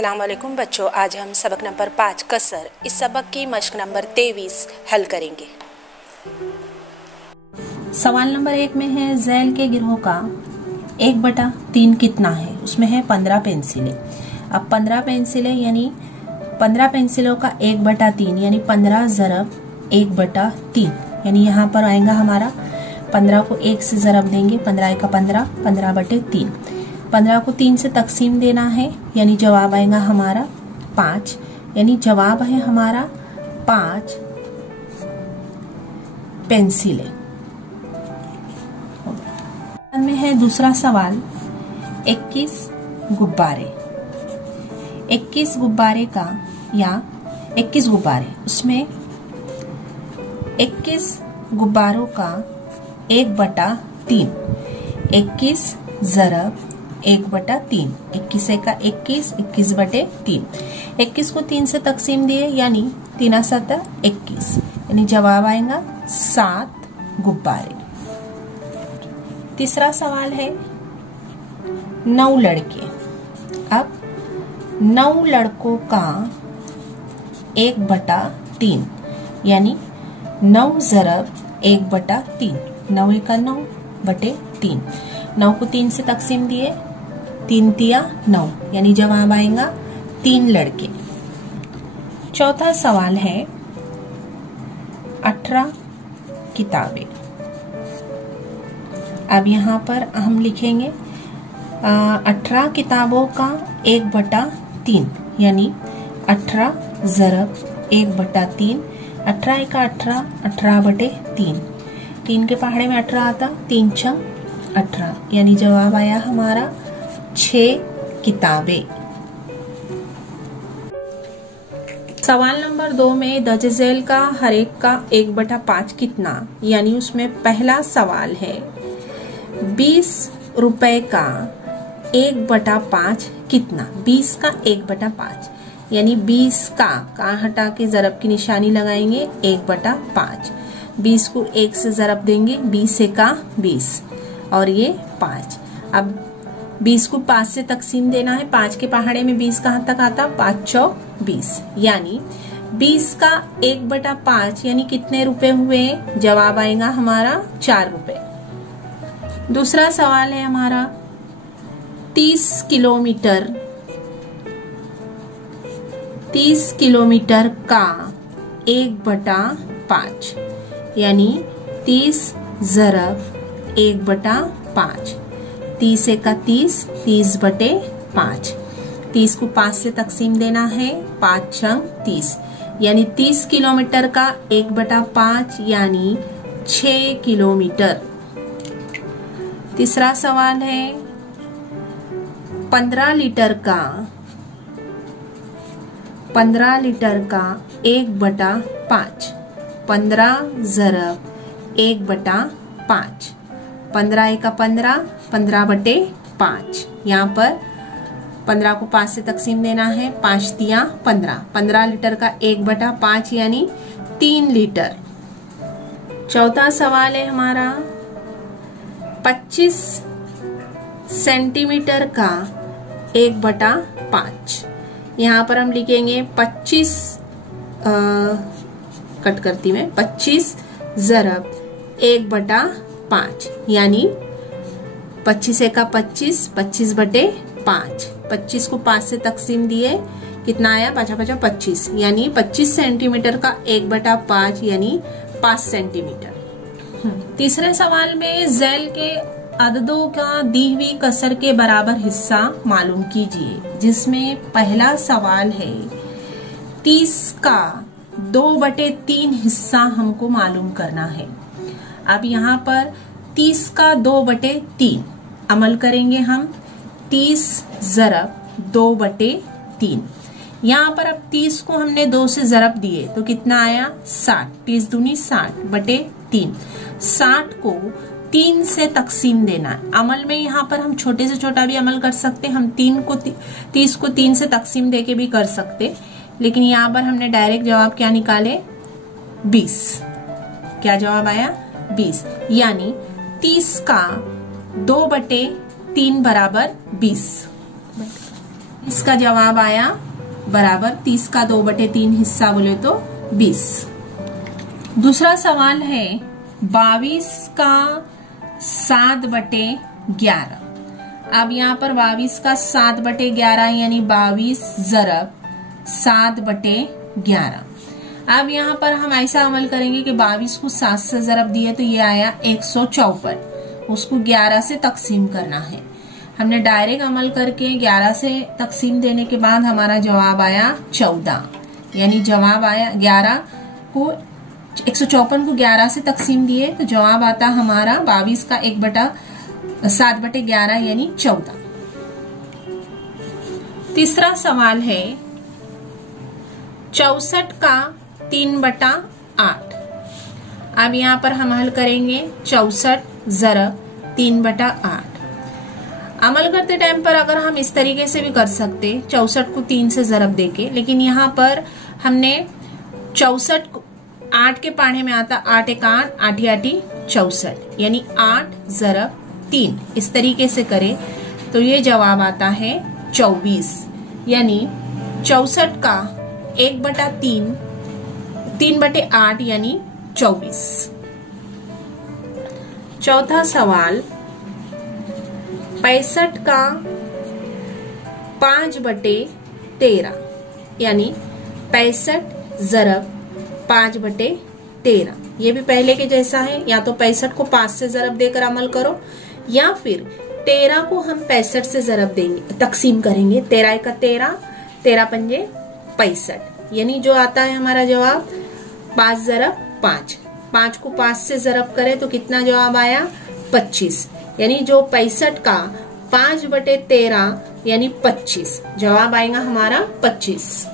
अस्सलाम वालेकुम बच्चों, आज हम सबक नंबर 5 कसर इस सबक की मश्क नंबर 23 हल करेंगे। सवाल नंबर 1 में है ज़ैल के गिरोह का 1/3 कितना है। उसमें है 15 पेंसिलें। अब 15 पेंसिलें यानी 15 पेंसिलों का 1/3 यानी 15 ज़रब 1/3 यानी यहाँ पर आएगा हमारा 15 को 1 से ज़रब देंगे, 15 का 15, 15/3। 15 को 3 से तकसीम देना है यानी जवाब आएगा हमारा 5, यानी जवाब है हमारा 5 पेंसिलें। में है दूसरा सवाल 21 गुब्बारे। 21 गुब्बारे का या 21 गुब्बारे, उसमें 21 गुब्बारों का 1/3, 21 ज़रब 1/3, 21 का 21, 21/3। 21 को 3 से तकसीम दिए यानी 3 7 21, यानी जवाब आएगा 7 गुब्बारे। तीसरा सवाल है 9 लड़के। अब 9 लड़कों का 1/3 यानी 9 ज़रब 1/3, 9 का 9/3। 9 को 3 से तकसीम दिए, 3 तिया 9, यानी जवाब आएगा 3 लड़के। चौथा सवाल है 18 किताबें। अब यहाँ पर हम लिखेंगे 18 किताबों का 1/3 यानी 18 ज़रब 1/3, 18 का 18, 18/3। 3 के पहाड़े में 18 आता, 3 छंग 18, यानी जवाब आया हमारा 6 किताबें। सवाल नंबर 2 में दर्ज-ए-झैल का हर एक का 1/5 कितना, यानी उसमें पहला सवाल है 20 रुपए का 1/5 कितना। 20 का 1/5 यानी 20 का हटा के ज़रब की निशानी लगाएंगे 1/5। 20 को 1 से ज़रब देंगे, 20 का 20 और ये 5। अब 20 को 5 से तकसीम देना है, 5 के पहाड़े में 20 कहाँ तक आता, 5 चौ 20, यानी 20 का 1/5 यानी कितने रुपए हुए, जवाब आएगा हमारा 4 रुपए। दूसरा सवाल है हमारा 30 किलोमीटर का 1/5 यानी 30 ज़रब 1/5। 30 का 30, 30/5। 30 को 5 से तकसीम देना है, 5 छंग 30, यानी 30 किलोमीटर का 1/5 यानी 6 किलोमीटर। तीसरा सवाल है 15 लीटर का 1/5, 15 ज़रब 1/5। 15 का 15, 15/5। यहाँ पर 15 को 5 से तकसीम देना है, 5 तिया 15। 15 लीटर का 1/5 यानी 3 लीटर। चौथा सवाल है हमारा 25 सेंटीमीटर का 1/5। यहाँ पर हम लिखेंगे 25 कट करती में 25 ज़रब 1/5 यानी 25 का 25, 25/5। 25 को 5 से तकसीम दिए, कितना आया, 5 25, यानी 25 सेंटीमीटर का 1/5 यानी 5 सेंटीमीटर। तीसरे सवाल में ज़ैल के अददों का दी हुई कसर के बराबर हिस्सा मालूम कीजिए, जिसमें पहला सवाल है 30 का 2/3 हिस्सा हमको मालूम करना है। अब यहाँ पर 30 का 2/3 अमल करेंगे हम, 30 ज़रब 2/3। यहाँ पर अब 30 को हमने 2 से ज़रब दिए तो कितना आया, 60, 30 दूनी 60/3। 60 को 3 से तकसीम देना है। अमल में यहाँ पर हम छोटे से छोटा भी अमल कर सकते, हम 30 को 3 से तकसीम देके भी कर सकते, लेकिन यहाँ पर हमने डायरेक्ट जवाब क्या निकाले, 20। क्या जवाब आया, 20, यानी 30 का 2/3 बराबर 20। इसका जवाब आया बराबर 30 का 2/3 हिस्सा बोले तो 20। दूसरा सवाल है 22 का 7/11। अब यहाँ पर 22 का 7/11 यानी 22 ज़रब 7/11। अब यहाँ पर हम ऐसा अमल करेंगे कि 22 को 7 से ज़रब दिए तो ये आया 154, उसको 11 से तकसीम करना है। हमने डायरेक्ट अमल करके 11 से तकसीम देने के बाद हमारा जवाब आया 14, यानी जवाब आया 11 को 154 को 11 से तकसीम दिए तो जवाब आता हमारा 22 का 7/11 यानी 14। तीसरा सवाल है 64 का 3/8। अब यहाँ पर हम हल करेंगे 64 ज़रब 3/8। अमल करते टाइम पर अगर हम इस तरीके से भी कर सकते 64 को 3 से ज़रब देके, लेकिन यहाँ पर हमने 64 को 8 के पढ़े में आता 8 एक 8, 8 8 64, यानी 8 ज़रब 3। इस तरीके से करें तो ये जवाब आता है 24, यानी 64 का 1/3 3/8 यानी 24। चौथा सवाल 65 का 5/13 यानी 65 ज़रब 5/13। ये भी पहले के जैसा है, या तो 65 को 5 से ज़रब देकर अमल करो या फिर 13 को हम 65 से ज़रब देंगे, तकसीम करेंगे। 13 का 13, 13 पंजे 65, यानी जो आता है हमारा जवाब 5 ज़रब 5। 5 को 5 से ज़रब करें तो कितना जवाब आया 25, यानी जो 65 का 5/13 यानी 25, जवाब आएगा हमारा 25।